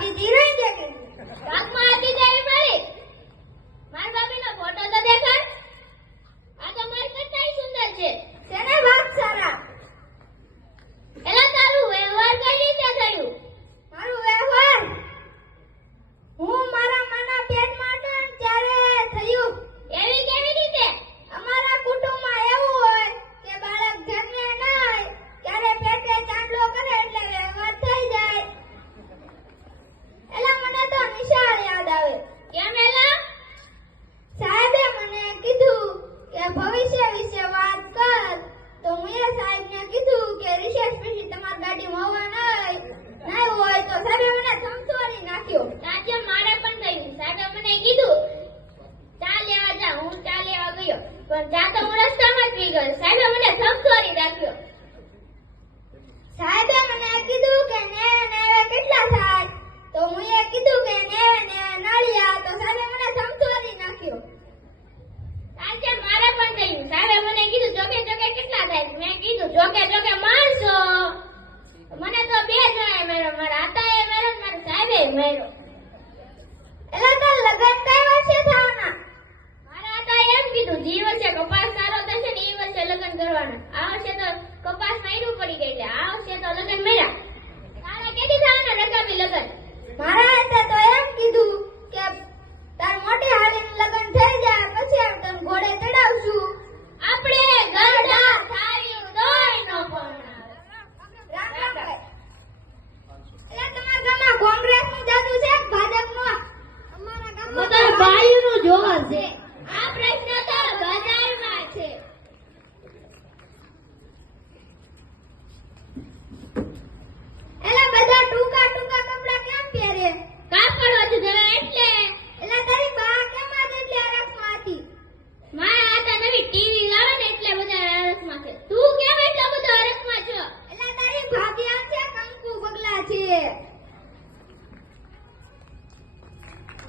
ಆಗಿದ್ದೀರ પણ ત્યાં તો હું રસ્તામાં જ પી ગયો. સાહેબે મને ધમધોરી રાખ્યો. સાહેબે મને કીધું કે નેવે નેવે કેટલા થાય? તો હું એ કીધું કે નેવે નેવે નળિયા તો સાહેબે મને ધમધોરી નાખ્યો સાચે મારે પણ થયું. સાહેબે મને કીધું, જોકે જોકે કેટલા થાય? મેં કીધું, જોકે જોકે મારશો મને તો બે જણાએ માર્યો. મારા હતા એ ને મારા સાહેબે માર્યો. એટલે તો લગન કઈ વર્ષે થવાના મારા આતાએ એમ કીધું જે વર્ષે કપાસ સારો થશે ને એ વર્ષે લગ્ન કરવાના આ વર્ષે તો કપાસ માર્યું પડી ગઈ એટલે આ વર્ષે તો લગ્ન મેળા તારે કેદી થવાના રકાબી લગ્ન. મારા હતા તો એમ કીધું કે તાર મોટી હાલીનું લગન થઈ જાય પછી આમ તને ઘોડે ચડાવશું. આપણે ગરડા થાળી દોય નો એટલે તમારા ગામમાં કોંગ્રેસનું જાદુ છે ભાજપનું અમારા ગામમાં ભાઈ નું જોવા છે. કામ કરવા છે જરા એટલે. એટલે તારી બા કેમ આજે એટલી આરસમાં હતી મારા આતા નવી ટીવી લાવે ને એટલે બધા આરસમાં છે. તું કેમ એટલો બધો આરસમાં છો? એટલે તારી ભાભી છે કંકુ બગલા છે.